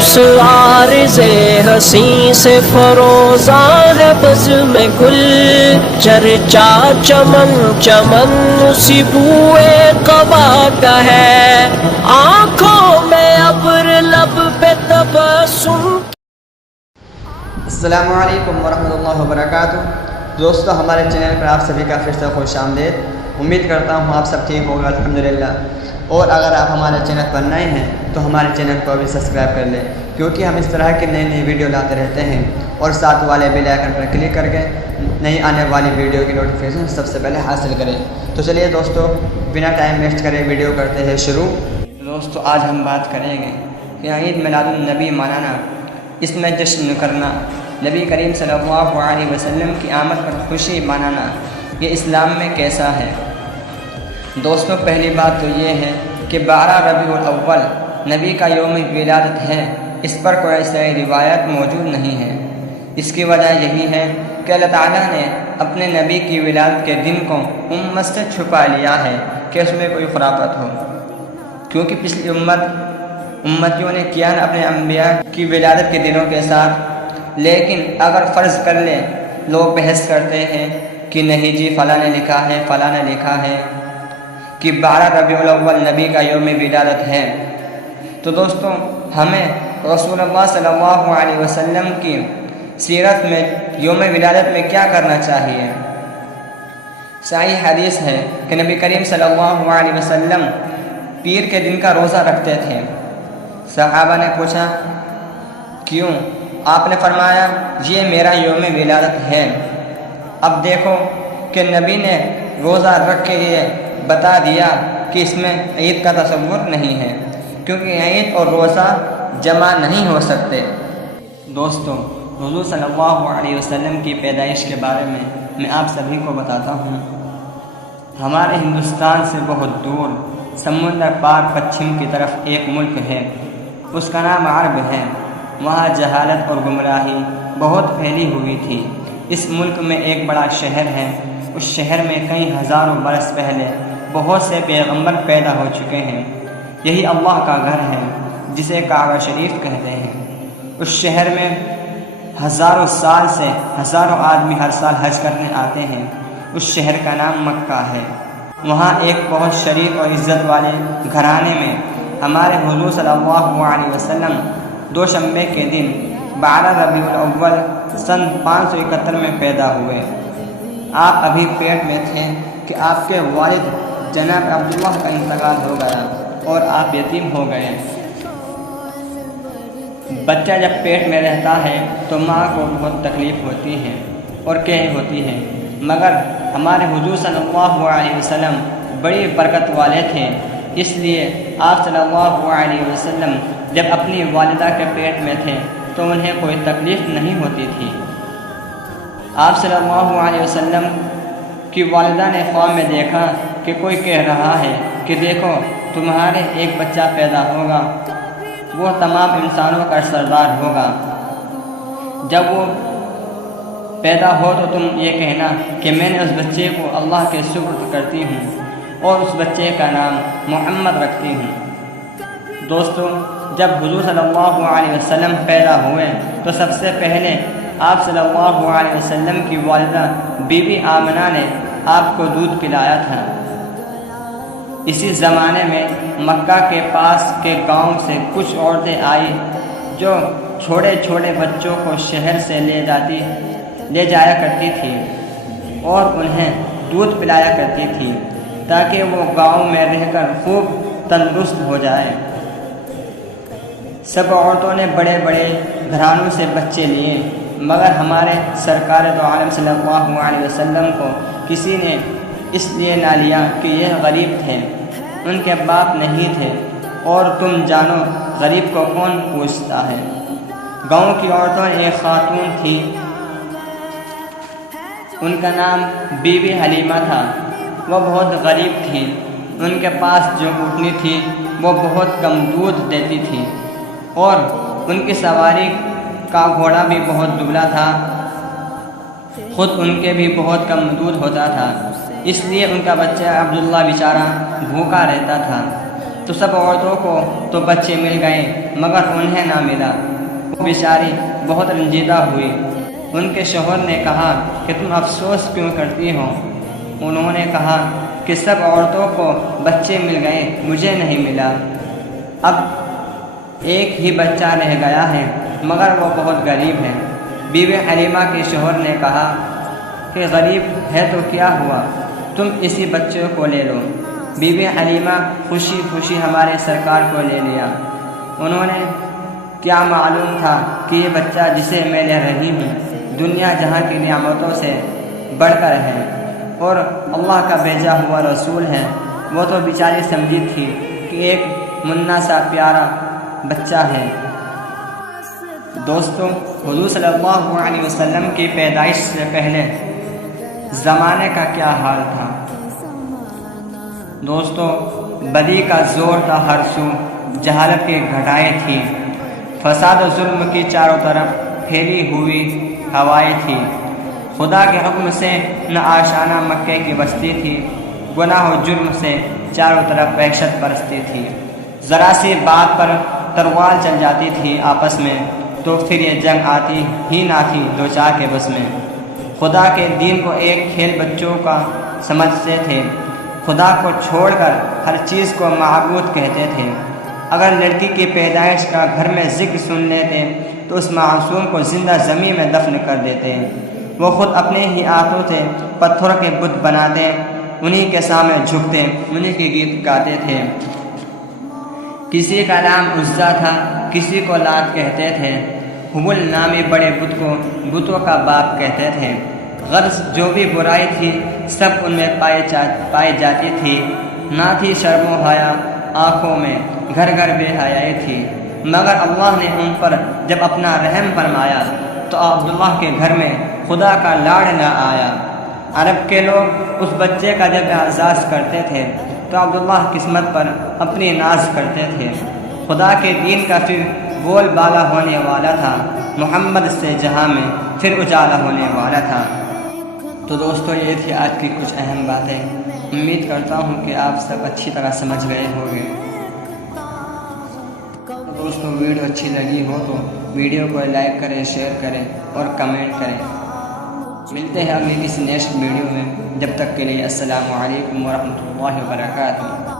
اس عارض حسین سے فروزاں ہے بزم گل، چرچا چمن چمن اسی بوئے قبا کا ہے، آنکھوں میں ابر لب پہ تبسم۔ السلام علیکم ورحمۃ اللہ وبرکاتہ۔ دوستو، ہمارے چینل پر آپ سبھی کا پھر سے خوش آمدید۔ امید کرتا ہوں آپ سب ٹھیک ہوگا الحمدللہ۔ اور اگر آپ ہمارے چینل پر نئے ہیں تو ہمارے چینل کو بھی سبسکرائب کر لیں، کیونکہ ہم اس طرح کی نئی نئی ویڈیو لاتے رہتے ہیں، اور ساتھ والے بیل آئیکن پر کلک کر کے نئی آنے والی ویڈیو کی نوٹیفیکیشن سب سے پہلے حاصل کریں۔ تو چلیے دوستو، بنا ٹائم ویسٹ کرے ویڈیو کرتے ہیں شروع۔ دوستو، آج ہم بات کریں گے کہ عید میلاد النبی منانا، اس میں جشن کرنا، نبی کریم صلی اللہ علیہ وسلم کی آمد پر خوشی منانا، یہ اسلام میں کیسا ہے۔ دوستوں، پہلی بات تو یہ ہے کہ 12 ربیع الاول نبی کا یوم ولادت ہے، اس پر کوئی صحیح روایت موجود نہیں ہے۔ اس کی وجہ یہی ہے کہ اللہ تعالیٰ نے اپنے نبی کی ولادت کے دن کو امت سے چھپا لیا ہے کہ اس میں کوئی خرافت ہو، کیونکہ پچھلی امتیوں نے کیا نا اپنے انبیاء کی ولادت کے دنوں کے ساتھ۔ لیکن اگر فرض کر لیں، لوگ بحث کرتے ہیں کہ نہیں جی فلاں نے لکھا ہے، فلاں نے لکھا ہے کہ 12 ربیع الاول نبی کا یوم ولادت ہے، تو دوستوں ہمیں رسول اللہ صلی اللہ علیہ وسلم کی سیرت میں یوم ولادت میں کیا کرنا چاہیے۔ صحیح حدیث ہے کہ نبی کریم صلی اللہ علیہ وسلم پیر کے دن کا روزہ رکھتے تھے۔ صحابہ نے پوچھا کیوں؟ آپ نے فرمایا یہ میرا یوم ولادت ہے۔ اب دیکھو کہ نبی نے روزہ رکھ کے یہ بتا دیا کہ اس میں عید کا تصور نہیں ہے، کیونکہ عید اور روزہ جمع نہیں ہو سکتے۔ دوستوں، حضور صلی اللہ علیہ وسلم کی پیدائش کے بارے میں آپ سبھی کو بتاتا ہوں۔ ہمارے ہندوستان سے بہت دور سمندر پار پچھم کی طرف ایک ملک ہے، اس کا نام عرب ہے۔ وہاں جہالت اور گمراہی بہت پھیلی ہوئی تھی۔ اس ملک میں ایک بڑا شہر ہے، اس شہر میں کئی ہزاروں برس پہلے بہت سے پیغمبر پیدا ہو چکے ہیں۔ یہی اللہ کا گھر ہے جسے کعبہ شریف کہتے ہیں۔ اس شہر میں ہزاروں سال سے ہزاروں آدمی ہر سال حج کرنے آتے ہیں۔ اس شہر کا نام مکہ ہے۔ وہاں ایک بہت شریف اور عزت والے گھرانے میں ہمارے حضور صلی اللہ علیہ وسلم دوشنبے کے دن 12 ربیع الاول سن 571 میں پیدا ہوئے۔ آپ ابھی پیٹ میں تھے کہ آپ کے والد جناب عبداللہ کا انتقال ہو گیا اور آپ یتیم ہو گئے۔ بچہ جب پیٹ میں رہتا ہے تو ماں کو بہت تکلیف ہوتی ہے اور قہر ہوتی ہے، مگر ہمارے حضور صلی اللہ علیہ وسلم بڑی برکت والے تھے، اس لیے آپ صلی اللہ علیہ وسلم جب اپنی والدہ کے پیٹ میں تھے تو انہیں کوئی تکلیف نہیں ہوتی تھی۔ آپ صلی اللہ علیہ وسلم کی والدہ نے خواب میں دیکھا کہ کوئی کہہ رہا ہے کہ دیکھو تمہارے ایک بچہ پیدا ہوگا، وہ تمام انسانوں کا سردار ہوگا۔ جب وہ پیدا ہو تو تم یہ کہنا کہ میں نے اس بچے کو اللہ کے سپرد کرتی ہوں اور اس بچے کا نام محمد رکھتی ہوں۔ دوستو، جب حضور صلی اللہ علیہ وسلم پیدا ہوئے تو سب سے پہلے آپ صلی اللہ علیہ وسلم کی والدہ بی بی آمنہ نے آپ کو دودھ پلایا تھا۔ اسی زمانے میں مکہ کے پاس کے گاؤں سے کچھ عورتیں آئی جو چھوٹے چھوٹے بچوں کو شہر سے لے جایا کرتی تھی اور انہیں دودھ پلایا کرتی تھی تاکہ وہ گاؤں میں رہ کر خوب تندرست ہو جائے۔ سب عورتوں نے بڑے بڑے گھرانوں سے بچے لیے، مگر ہمارے سرکار دو عالم صلی اللہ علیہ وسلم کو کسی نے اس لیے نہ لیا کہ یہ غریب تھے، ان کے باپ نہیں تھے، اور تم جانو غریب کو کون پوچھتا ہے۔ گاؤں کی عورتوں میں ایک خاتون تھی، ان کا نام بی بی حلیمہ تھا۔ وہ بہت غریب تھی، ان کے پاس جو اونٹنی تھی وہ بہت کم دودھ دیتی تھی، اور ان کی سواری کا گھوڑا بھی بہت دبلا تھا، خود ان کے بھی بہت کم دودھ ہوتا تھا، اس لیے ان کا بچہ عبداللہ بیچارہ بھوکا رہتا تھا۔ تو سب عورتوں کو تو بچے مل گئے مگر انہیں نہ ملا۔ وہ بیچاری بہت رنجیدہ ہوئی۔ ان کے شوہر نے کہا کہ تم افسوس کیوں کرتی ہو؟ انہوں نے کہا کہ سب عورتوں کو بچے مل گئے، مجھے نہیں ملا۔ اب ایک ہی بچہ رہ گیا ہے مگر وہ بہت غریب ہے۔ بیوی حلیمہ کے شوہر نے کہا کہ غریب ہے تو کیا ہوا، تم اسی بچے کو لے لو۔ بیوی حلیمہ خوشی خوشی ہمارے سرکار کو لے لیا۔ انہوں نے کیا معلوم تھا کہ یہ بچہ جسے میں لے رہی ہوں دنیا جہاں کی نعمتوں سے بڑھ کر ہے اور اللہ کا بھیجا ہوا رسول ہے۔ وہ تو بیچاری سمجھی تھی کہ ایک منا سا پیارا بچہ ہے۔ دوستو، حضور صلی اللہ علیہ وسلم کی پیدائش سے پہلے زمانے کا کیا حال تھا؟ دوستو، بدی کا زور تھا ہر سو، جہالت کی گھٹائیں تھیں، فساد و ظلم کی چاروں طرف پھیلی ہوئی ہوائیں تھیں۔ خدا کے حکم سے نہ آشانہ مکے کی بستی تھی، گناہ و جرم سے چاروں طرف وحشت پرستی تھی۔ ذرا سی بات پر تروال چل جاتی تھی آپس میں تو پھر یہ جنگ آتی ہی نہ تھی دو چار کے بس میں۔ خدا کے دین کو ایک کھیل بچوں کا سمجھتے تھے، خدا کو چھوڑ کر ہر چیز کو معبود کہتے تھے۔ اگر لڑکی کی پیدائش کا گھر میں ذکر سن لیتے تو اس معصوم کو زندہ زمین میں دفن کر دیتے۔ وہ خود اپنے ہی ہاتھوں سے پتھروں کے بت بناتے، انہی کے سامنے جھکتے، انہی کے گیت گاتے تھے۔ کسی کا نام عزا تھا، کسی کو لات کہتے تھے۔ حبل نامی بڑے بت کو بتوں کا باپ کہتے تھے۔ غرض جو بھی برائی تھی سب ان میں پائی جاتی تھی۔ نہ تھی شرم و حیا آنکھوں میں، گھر گھر بے حیائی تھی۔ مگر اللہ نے ان پر جب اپنا رحم فرمایا تو عبداللہ کے گھر میں خدا کا لاڑ نہ آیا۔ عرب کے لوگ اس بچے کا جب اعزاز کرتے تھے تو عبداللہ قسمت پر اپنی ناز کرتے تھے۔ خدا کے دین کا پھر بول بالا ہونے والا تھا، محمد سے جہاں میں پھر اجالا ہونے والا تھا۔ تو دوستو، یہ تھی آج کی کچھ اہم باتیں۔ امید کرتا ہوں کہ آپ سب اچھی طرح سمجھ گئے ہوں گے۔ دوستو، ویڈیو اچھی لگی ہو تو ویڈیو کو لائک کریں، شیئر کریں اور کمنٹ کریں۔ ملتے ہیں اگلی کسی نیکسٹ ویڈیو میں، جب تک کے لیے السلام علیکم ورحمۃ اللہ وبرکاتہ۔